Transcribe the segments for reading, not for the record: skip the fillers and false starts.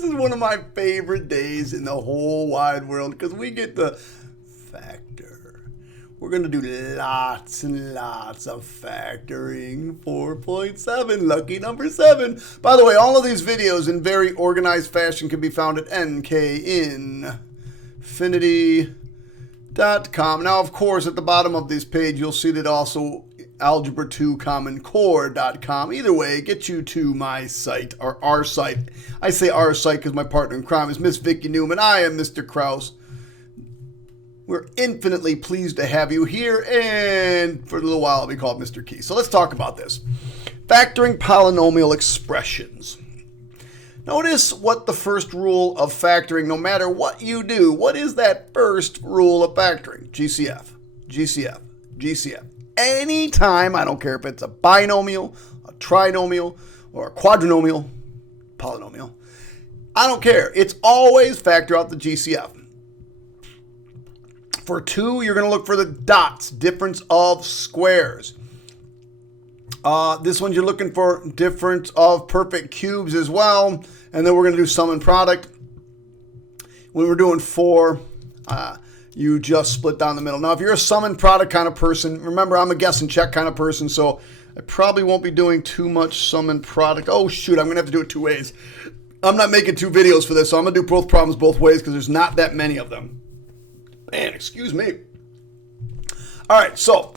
This is one of my favorite days in the whole wide world because we get to factor. We're going to do lots and lots of factoring. 4.7, lucky number 7. By the way, all of these videos in very organized fashion can be found at nkinfinity.com. Now, of course, at the bottom of this page, you'll see that also Algebra 2 Common Core.com. Either way, get you to my site, or our site. I say our site because my partner in crime is Miss Vicky Newman. I am Mr. Krause. We're infinitely pleased to have you here, and for a little while I'll be called Mr. Key. So let's talk about this. Factoring polynomial expressions. Notice what the first rule of factoring, no matter what you do, what is that first rule of factoring? GCF, GCF, GCF. Anytime, I don't care if it's a binomial, a trinomial, or a quadrinomial, polynomial, I don't care. It's always factor out the GCF. For 2, you're going to look for the dots, difference of squares. This one you're looking for difference of perfect cubes as well. And then we're going to do sum and product. When we're doing 4, you just split down the middle. Now, if you're a sum and product kind of person, remember I'm a guess and check kind of person, so I probably won't be doing too much sum and product. Oh, shoot, I'm going to have to do it 2 ways. I'm not making 2 videos for this, so I'm going to do both problems both ways because there's not that many of them. Man, excuse me. All right, so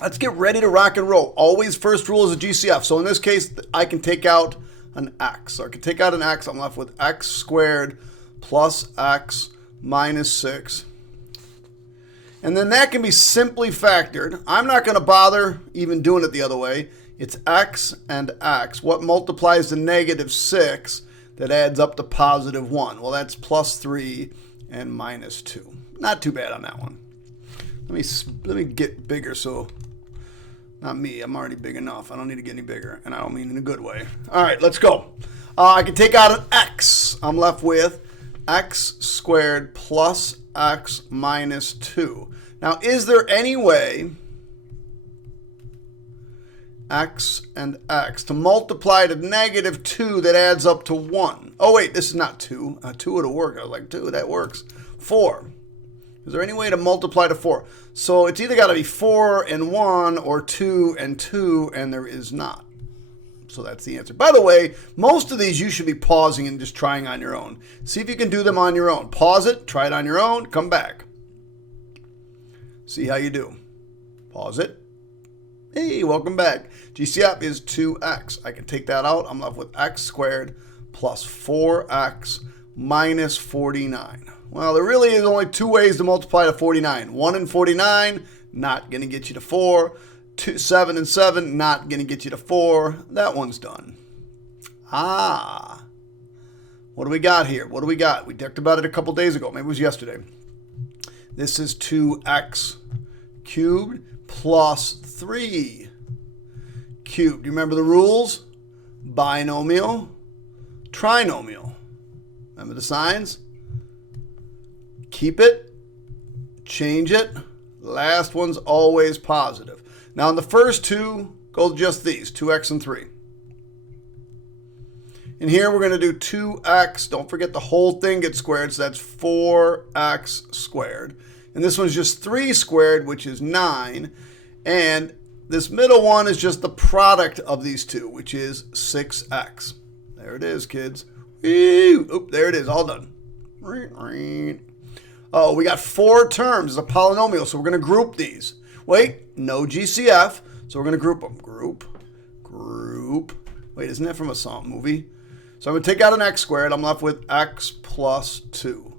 let's get ready to rock and roll. Always first rule is a GCF. So in this case, I can take out an x. So I can take out an x. I'm left with x squared plus x minus 6. And then that can be simply factored. I'm not going to bother even doing it the other way. It's x and x. What multiplies to negative 6 that adds up to positive 1? Well, that's plus 3 and minus 2. Not too bad on that one. Let me get bigger, so not me. I'm already big enough. I don't need to get any bigger, and I don't mean in a good way. All right, let's go. I can take out an x. I'm left with x squared plus x minus 2. Now, is there any way x and x to multiply to negative 2 that adds up to 1? Oh, wait, this is not 2. 2 would have worked. I was like, 2, that works. 4. Is there any way to multiply to 4? So it's either got to be 4 and 1 or 2 and 2, and there is not. So that's the answer. By the way, most of these you should be pausing and just trying on your own. See if you can do them on your own. Pause it, try it on your own, come back. See how you do. Pause it. Hey, welcome back. GCF is 2x. I can take that out. I'm left with x squared plus 4x minus 49. Well, there really is only 2 ways to multiply to 49. 1 and 49, not going to get you to 4. 7 and 7, not going to get you to 4. That one's done. What do we got here? What do we got? We talked about it a couple days ago. Maybe it was yesterday. This is 2x cubed plus 3 cubed. Do you remember the rules? Binomial, trinomial. Remember the signs? Keep it, change it. Last one's always positive. Now, in the first 2, go just these, 2x and 3. And here we're going to do 2x. Don't forget the whole thing gets squared, so that's 4x squared. And this one's just 3 squared, which is 9. And this middle one is just the product of these 2, which is 6x. There it is, kids. Oop, there it is, all done. Oh, we got 4 terms. It's a polynomial, so we're going to group these. Wait, no GCF, so we're going to group them. Group. Wait, isn't that from a song movie? So I'm going to take out an x squared. I'm left with x plus 2.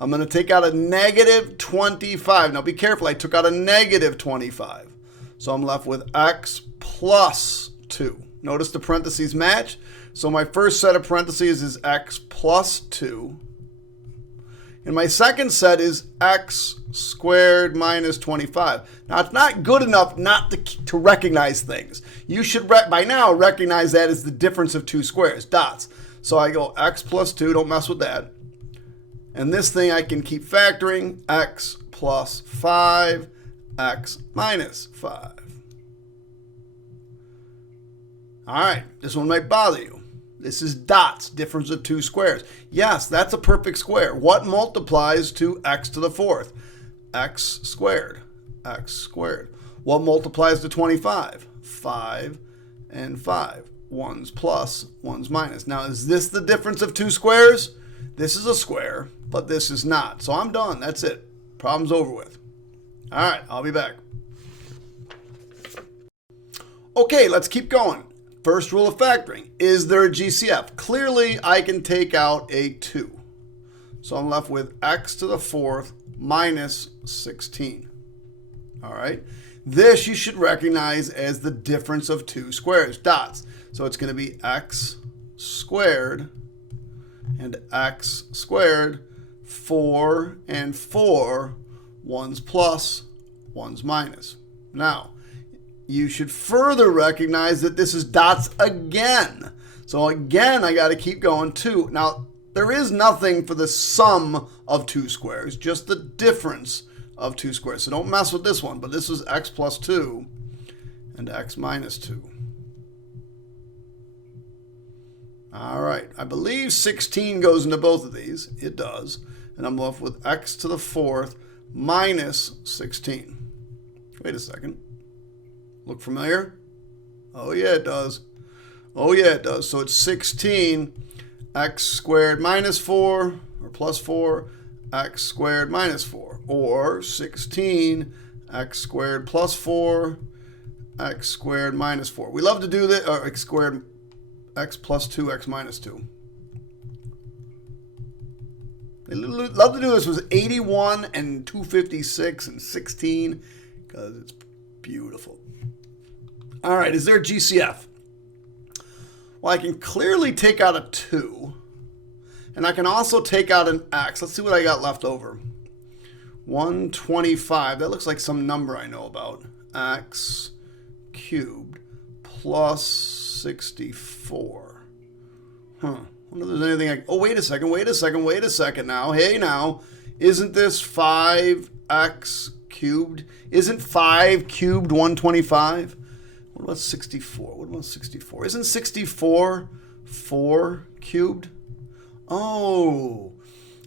I'm going to take out a negative 25. Now be careful, I took out a negative 25. So I'm left with x plus 2. Notice the parentheses match. So my first set of parentheses is x plus 2. And my second set is x squared minus 25. Now, it's not good enough not to recognize things. You should, by now, recognize that as the difference of 2 squares, dots. So I go x plus 2, don't mess with that. And this thing I can keep factoring, x plus 5, x minus 5. All right, this one might bother you. This is dots, difference of two squares. Yes, that's a perfect square. What multiplies to x to the fourth? X squared, x squared. What multiplies to 25? 5 and 5. One's plus, one's minus. Now, is this the difference of two squares? This is a square, but this is not. So I'm done. That's it. Problem's over with. All right, I'll be back. Okay, let's keep going. First rule of factoring. Is there a GCF? Clearly, I can take out a 2. So I'm left with x to the fourth minus 16. All right. This you should recognize as the difference of two squares, dots. So it's going to be x squared and x squared, 4 and 4, one's plus, one's minus. Now, you should further recognize that this is dots again. So again, I got to keep going 2. Now, there is nothing for the sum of two squares, just the difference of two squares. So don't mess with this one, but this is x plus 2 and x minus 2. All right, I believe 16 goes into both of these. It does. And I'm left with x to the fourth minus 16. Wait a second. Look familiar? Oh, yeah, it does. Oh, yeah, it does. So it's 16 x squared minus 4, or plus 4, x squared minus 4. Or 16 x squared plus 4, x squared minus 4. We love to do this, or x squared, x plus 2, x minus 2. They love to do this with 81 and 256 and 16 because it's beautiful. All right, is there a GCF? Well, I can clearly take out a 2, and I can also take out an x. Let's see what I got left over. 125. That looks like some number I know about. X cubed plus 64. Huh. I wonder if there's anything oh, wait a second now. Hey, now. Isn't this 5x cubed? Isn't 5 cubed 125? What about 64? What about 64? Isn't 64 4 cubed? Oh,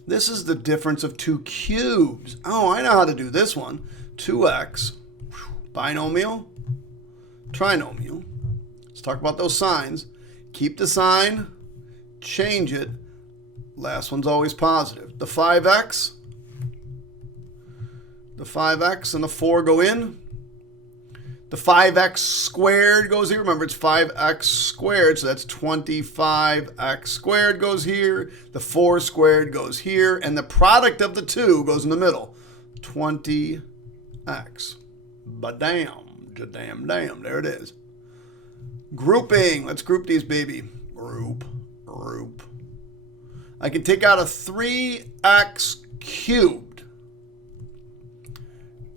this is the difference of two cubes. Oh, I know how to do this one. 2x, binomial, trinomial. Let's talk about those signs. Keep the sign, change it. Last one's always positive. The 5x and the 4 go in. The 5x squared goes here. Remember, it's 5x squared, so that's 25x squared goes here. The 4 squared goes here. And the product of the two goes in the middle. 20x. Ba-damn. Damn. There it is. Grouping. Let's group these, baby. Group. I can take out a 3x cubed.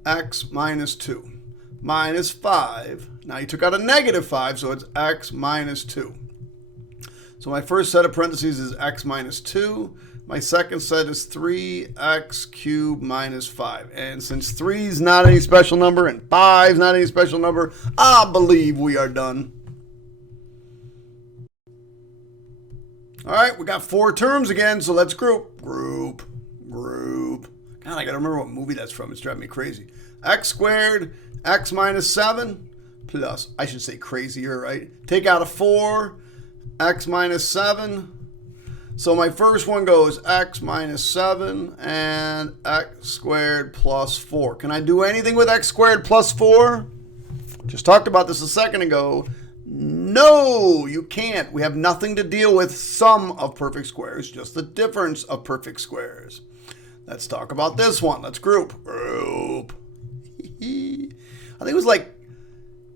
X minus 2. Minus 5. Now you took out a negative 5, so it's x minus 2. So my first set of parentheses is x minus 2. My second set is 3x cubed minus 5. And since 3 is not any special number and 5 is not any special number, I believe we are done. All right, we got 4 terms again, so let's group. Group. God, I got to remember what movie that's from. It's driving me crazy. X squared, x minus 7, plus, I should say crazier, right? Take out a 4, x minus 7. So my first one goes x minus 7 and x squared plus 4. Can I do anything with x squared plus 4? Just talked about this a second ago. No, you can't. We have nothing to deal with sum of perfect squares, just the difference of perfect squares. Let's talk about this one. Let's group. I think it was like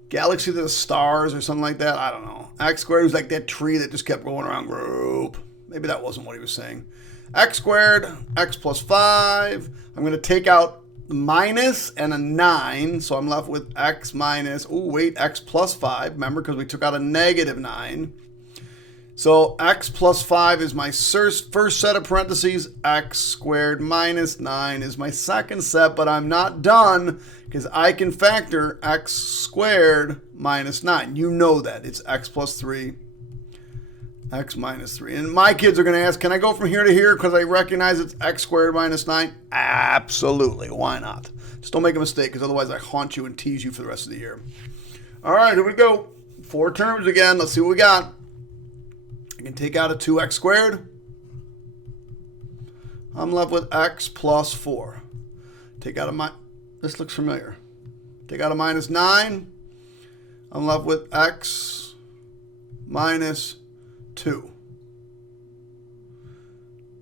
Galaxy of the Stars or something like that. I don't know. X squared was like that tree that just kept going around. Group. Maybe that wasn't what he was saying. X squared, x plus 5. I'm going to take out the minus and a 9. So I'm left with x minus, x plus 5. Remember, because we took out a negative 9. So x plus 5 is my first set of parentheses. X squared minus 9 is my second set, but I'm not done because I can factor x squared minus 9. You know that. It's x plus 3, x minus 3. And my kids are going to ask, can I go from here to here because I recognize it's x squared minus 9? Absolutely. Why not? Just don't make a mistake, because otherwise I haunt you and tease you for the rest of the year. All right, here we go. 4 terms again. Let's see what we got. I can take out a 2x squared. I'm left with x plus 4. Take out a this looks familiar. Take out a minus 9. I'm left with x minus 2.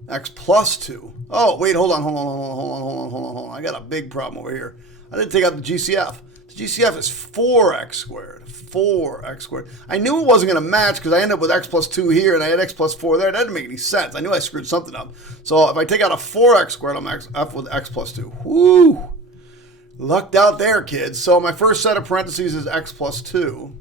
X plus 2. Oh, wait, hold on. I got a big problem over here. I didn't take out the GCF. The GCF is 4x squared. 4x squared. I knew it wasn't going to match because I ended up with x plus 2 here and I had x plus 4 there. That didn't make any sense. I knew I screwed something up. So if I take out a 4x squared, I'm left with x plus 2. Whoo! Lucked out there, kids. So my first set of parentheses is x plus 2.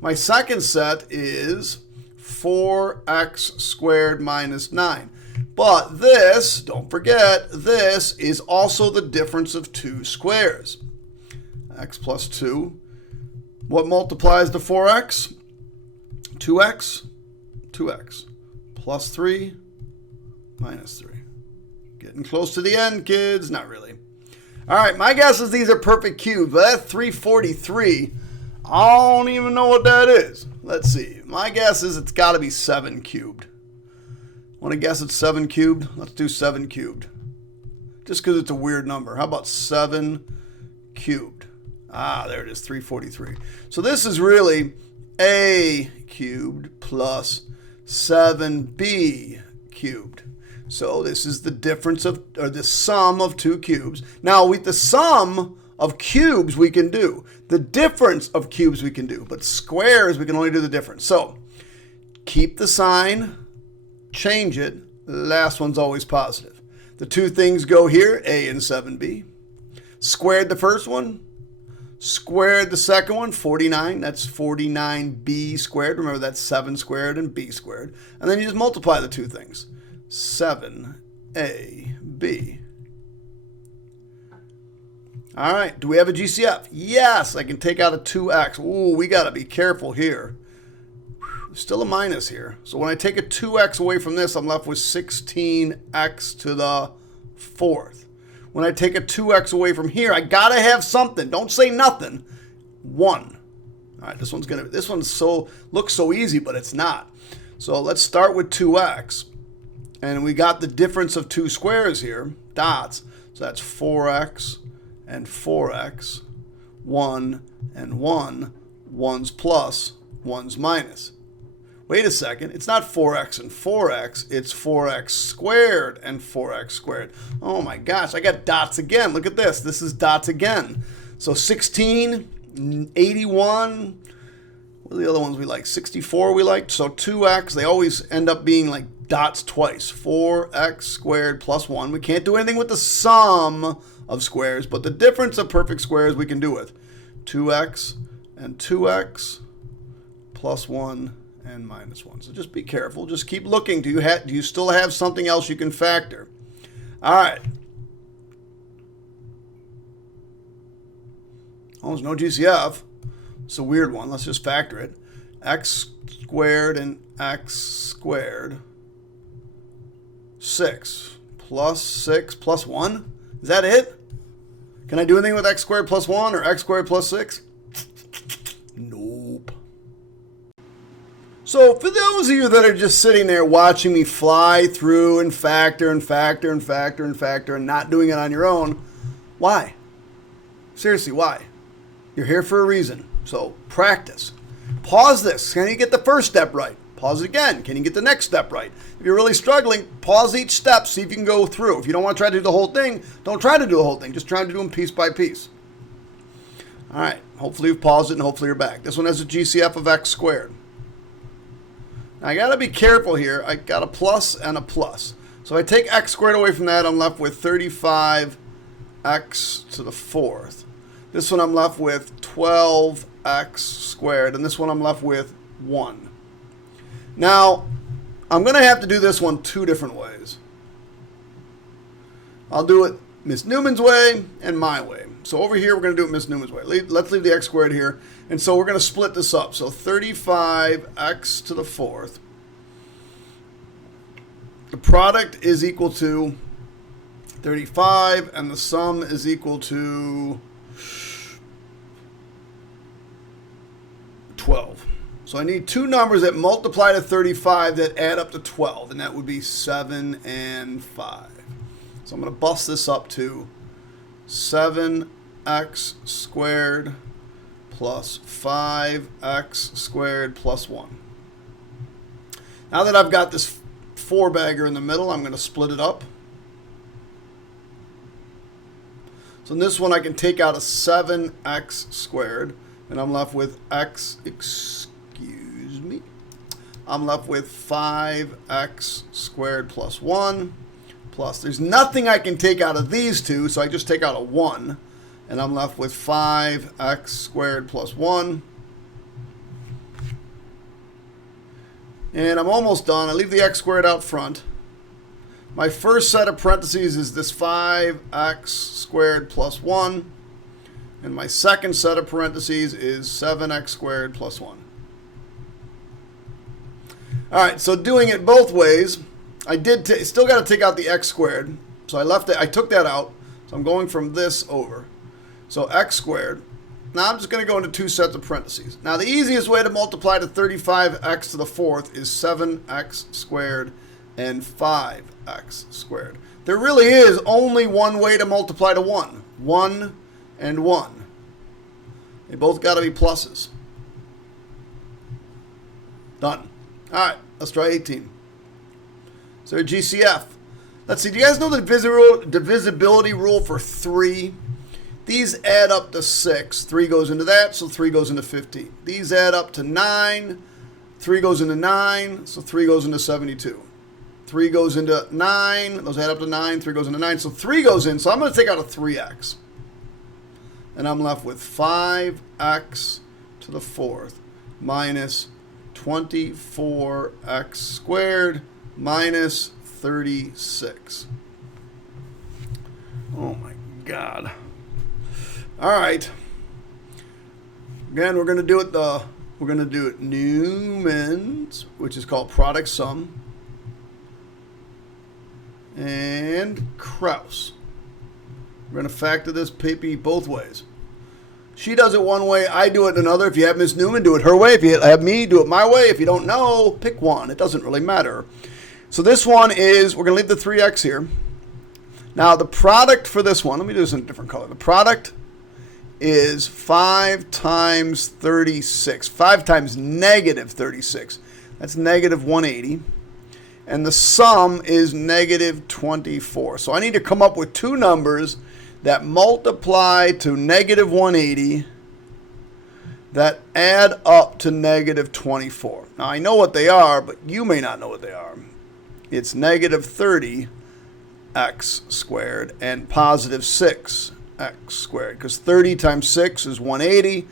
My second set is 4x squared minus 9. But this, don't forget, this is also the difference of 2 squares. X plus 2. What multiplies to 4x? 2x, 2x. Plus 3, minus 3. Getting close to the end, kids. Not really. All right, my guess is these are perfect cubes, but that's 343. I don't even know what that is. Let's see. My guess is it's got to be 7 cubed. Want to guess it's 7 cubed? Let's do 7 cubed. Just because it's a weird number. How about 7 cubed? Ah, there it is, 343. So this is really a cubed plus 7b cubed. So this is the difference of, or the sum of 2 cubes. Now, with the sum of cubes we can do. The difference of cubes we can do. But squares, we can only do the difference. So keep the sign, change it. Last one's always positive. The two things go here, a and 7b. Squared the first one. Squared the second one, 49. That's 49b squared. Remember, that's 7 squared and b squared. And then you just multiply the two things. 7ab. All right, do we have a GCF? Yes, I can take out a 2x. Ooh, we got to be careful here. Still a minus here. So when I take a 2x away from this, I'm left with 16x to the 4th. When I take a 2x away from here, I got to have something. Don't say nothing. 1. All right, this one's looks so easy, but it's not. So let's start with 2x. And we got the difference of 2 squares here, dots. So that's 4x and 4x, 1 and 1, 1's plus, 1's minus. Wait a second, it's not 4x and 4x, it's 4x squared and 4x squared. Oh my gosh, I got dots again. Look at this. This is dots again. So 16, 81, what are the other ones we like? 64 we liked. So 2x, they always end up being like dots twice. 4x squared plus 1. We can't do anything with the sum of squares, but the difference of perfect squares we can do with 2x and 2x plus 1 and minus 1. So just be careful. Just keep looking. Do you still have something else you can factor? All right. Oh, there's no GCF. It's a weird one. Let's just factor it. X squared and x squared. 6 plus 6 plus 1. Is that it? Can I do anything with x squared plus 1 or x squared plus 6? Nope. So for those of you that are just sitting there watching me fly through and factor and factor and factor and factor and not doing it on your own, why? Seriously, why? You're here for a reason. So practice. Pause this. Can you get the first step right? Pause it again. Can you get the next step right? If you're really struggling, pause each step, see if you can go through. If you don't want to try to do the whole thing, don't try to do the whole thing. Just try to do them piece by piece. All right. Hopefully you've paused it and hopefully you're back. This one has a GCF of x squared. Now I got to be careful here. I got a plus and a plus. So if I take x squared away from that, I'm left with 35x to the 4th. This one I'm left with 12x squared. And this one I'm left with 1. Now, I'm going to have to do this one 2 different ways. I'll do it Miss Newman's way and my way. So over here, we're going to do it Miss Newman's way. Let's leave the x squared here. And so we're going to split this up. So 35x to the 4th the product is equal to 35, and the sum is equal to 12. So I need two numbers that multiply to 35 that add up to 12, and that would be 7 and 5. So I'm going to bust this up to 7x squared plus 5x squared plus 1. Now that I've got this 4-bagger in the middle, I'm going to split it up. So in this one, I can take out a 7x squared, and I'm left with I'm left with 5x squared plus 1 plus. There's nothing I can take out of these two, so I just take out a 1, and I'm left with 5x squared plus 1. And I'm almost done. I leave the x squared out front. My first set of parentheses is this 5x squared plus 1. And my second set of parentheses is 7x squared plus 1. All right, so doing it both ways, I did still got to take out the x squared. So I left it. I took that out. So I'm going from this over. So x squared. Now I'm just going to go into two sets of parentheses. Now the easiest way to multiply to 35x to the fourth is 7x squared and 5x squared. There really is only one way to multiply to 1. 1 and 1. They both got to be pluses. Done. All right, let's try 18. So GCF. Let's see, do you guys know the divisibility rule for 3? These add up to 6. 3 goes into that, so 3 goes into 15. These add up to 9. 3 goes into 9, so 3 goes into 72. 3 goes into 9. Those add up to 9. 3 goes into 9, so 3 goes in. So I'm going to take out a 3x. And I'm left with 5x to the fourth minus 24x squared minus 36. Oh my God. All right. Again, we're going to do it Newman's, which is called product sum, and Krause. We're going to factor this baby both ways. She does it one way, I do it another. If you have Miss Newman, do it her way. If you have me, do it my way. If you don't know, pick one. It doesn't really matter. So this one is, we're going to leave the 3x here. Now the product for this one, let me do this in a different color. The product is 5 times 36. 5 times negative 36. That's negative 180. And the sum is negative 24. So I need to come up with two numbers that multiply to negative 180 that add up to negative 24. Now I know what they are, but you may not know what they are. It's negative 30x squared and positive 6x squared, because 30 times 6 is 180.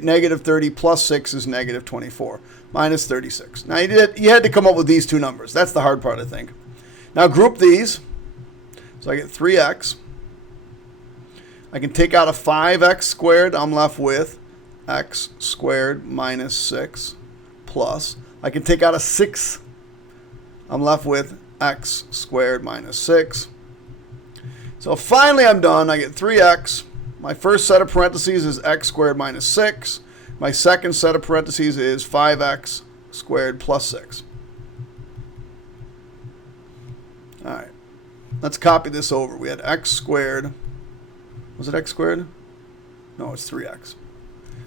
Negative 30 plus 6 is negative 24, minus 36. Now you had to come up with these two numbers. That's the hard part, I think. Now group these. So I get 3x. I can take out a 5x squared. I'm left with x squared minus 6 plus. I can take out a 6. I'm left with x squared minus 6. So finally I'm done. I get 3x. My first set of parentheses is x squared minus 6. My second set of parentheses is 5x squared plus 6. All right. Let's copy this over. We had x squared. Was it x squared? No, it's 3x.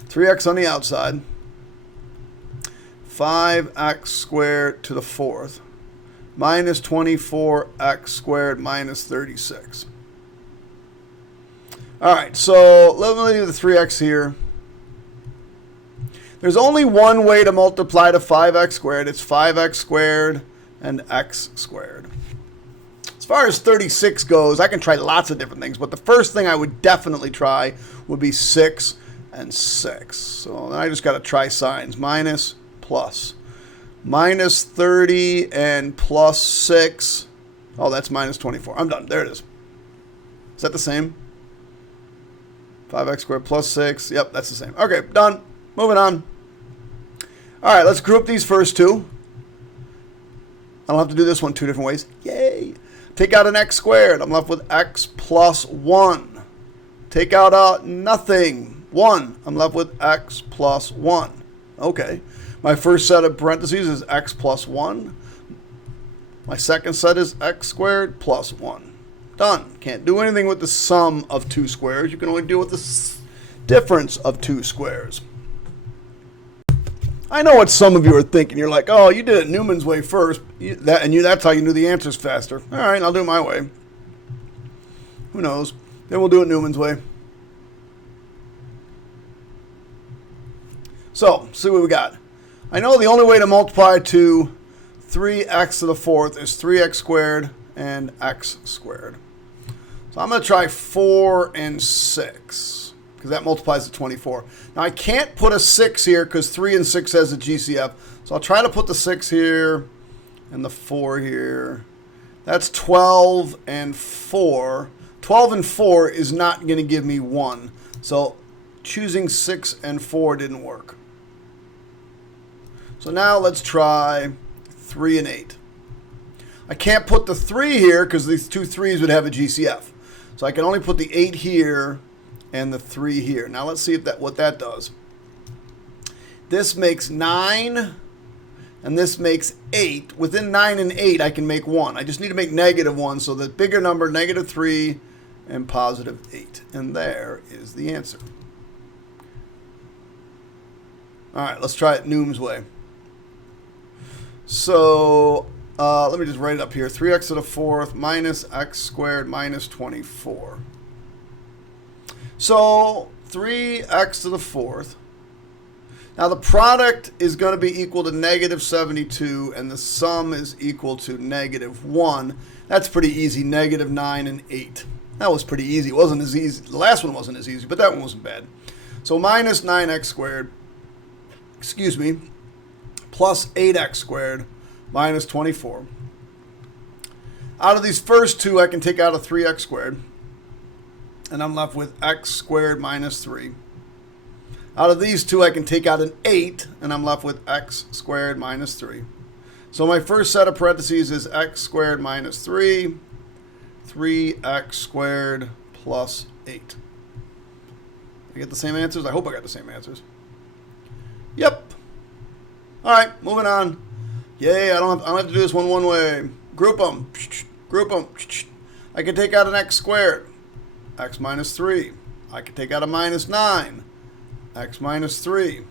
3x on the outside. 5x squared to the fourth. Minus 24x squared minus 36. All right, so let me leave the 3x here. There's only one way to multiply to 5x squared. It's 5x squared and x squared. As far as 36 goes, I can try lots of different things, but the first thing I would definitely try would be 6 and 6. So then I just got to try signs. Minus, plus. Minus 30 and plus 6. Oh, that's minus 24. I'm done. There it is. Is that the same? 5x squared plus 6. Yep, that's the same. Okay, done. Moving on. All right, let's group these first two. don't have to do this one two different ways. Yay. Take out an x squared. I'm left with x plus 1. Take out a nothing. 1. I'm left with x plus 1. Okay. My first set of parentheses is x plus 1. My second set is x squared plus 1. Done. Can't do anything with the sum of two squares. You can only deal with the difference of two squares. I know what some of you are thinking. You're like, oh, you did it Newman's way first. That's how you knew the answers faster. All right, I'll do it my way. Who knows? Then we'll do it Newman's way. So, see what we got. I know the only way to multiply to 3x to the fourth is 3x squared and x squared. So I'm going to try 4 and 6, because that multiplies to 24. Now I can't put a 6 here because 3 and 6 has a GCF. So I'll try to put the 6 here and the 4 here. That's 12 and 4. 12 and 4 is not going to give me 1. So choosing 6 and 4 didn't work. So now let's try 3 and 8. I can't put the 3 here because these two 3's would have a GCF. So I can only put the 8 here and the 3 here. Now let's see what that does. This makes 9, and this makes 8. Within 9 and 8, I can make 1. I just need to make -1, so the bigger number, -3 and +8. And there is the answer. All right, let's try it Noom's way. So let me just write it up here. 3x to the fourth minus x squared minus 24. So 3x to the fourth. Now the product is going to be equal to -72, and the sum is equal to -1. That's pretty easy. -9 and 8. That was pretty easy. It wasn't as easy. The last one wasn't as easy, but that one wasn't bad. So minus 9x squared, plus 8x squared minus 24. Out of these first two, I can take out a 3x squared, and I'm left with x squared minus 3. Out of these two, I can take out an 8, and I'm left with x squared minus 3. So my first set of parentheses is x squared minus 3, 3x squared plus 8. I get the same answers? I hope I got the same answers. Yep. All right, moving on. Yay, I don't have to do this one way. Group them. Group them. I can take out an x squared, x minus 3. I can take out a minus 9, x minus 3.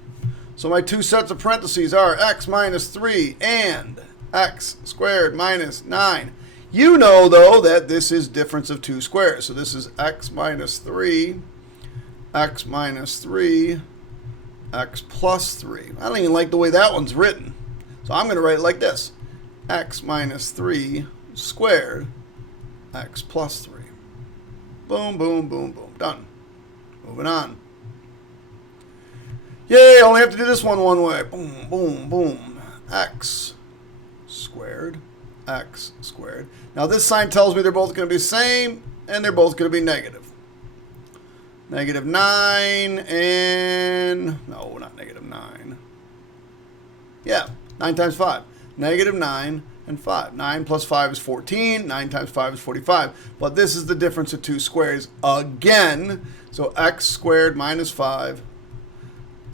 So my two sets of parentheses are x minus 3 and x squared minus 9. You know, though, that this is difference of two squares. So this is x minus 3, x minus 3, x plus 3. I don't even like the way that one's written. So I'm going to write it like this. X minus 3 squared, x plus 3. Boom, boom, boom, boom. Done. Moving on. Yay, I only have to do this one way. Boom, boom, boom. X squared, x squared. Now this sign tells me they're both going to be the same, and they're both going to be negative. -9 and... No, not -9. Yeah, 9 times 5. -9 and 5. 9 plus 5 is 14. 9 times 5 is 45. But this is the difference of two squares again. So x squared minus 5,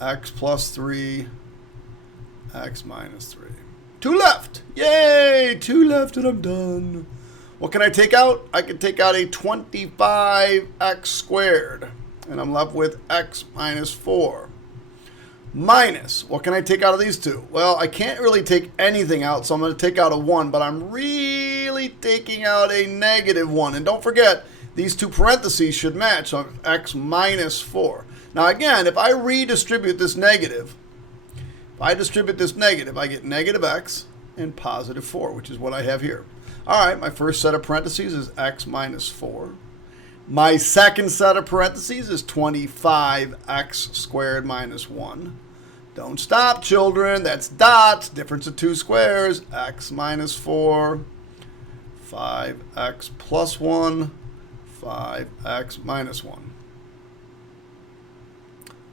x plus 3, x minus 3. 2 left. Yay! 2 left and I'm done. What can I take out? I can take out a 25x squared. And I'm left with x minus 4. Minus, what can I take out of these two? Well, I can't really take anything out, so I'm going to take out a 1, but I'm really taking out a -1. And don't forget, these two parentheses should match, so x minus 4. Now again, if I redistribute this negative, I get negative x and positive 4, which is what I have here. All right, my first set of parentheses is x minus 4. My second set of parentheses is 25x squared minus 1. Don't stop, children. That's dots. Difference of two squares. X minus 4. 5x plus 1. 5x minus 1.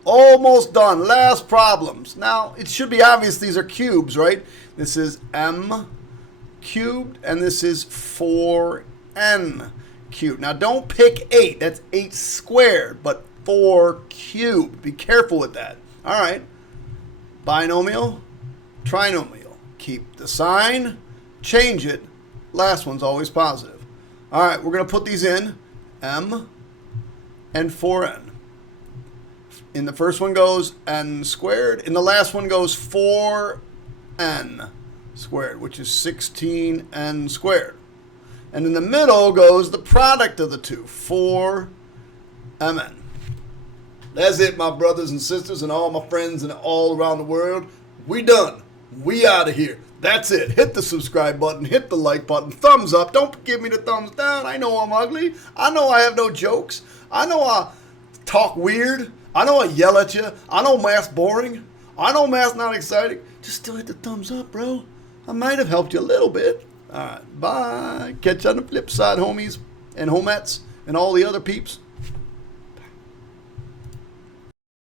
Almost done. Last problems. Now, it should be obvious these are cubes, right? This is m cubed, and this is 4n cubed. Now don't pick 8. That's 8 squared, but 4 cubed. Be careful with that. All right. Binomial, trinomial. Keep the sign, change it. Last one's always positive. All right, we're going to put these in, m and 4n. In the first one goes n squared. In the last one goes 4n squared, which is 16n squared. And in the middle goes the product of the two, 4mn. That's it, my brothers and sisters and all my friends and all around the world. We done. We out of here. That's it. Hit the subscribe button. Hit the like button. Thumbs up. Don't give me the thumbs down. I know I'm ugly. I know I have no jokes. I know I talk weird. I know I yell at you. I know math's boring. I know math's not exciting. Just still hit the thumbs up, bro. I might have helped you a little bit. All right. Bye. Catch you on the flip side, homies and homettes and all the other peeps.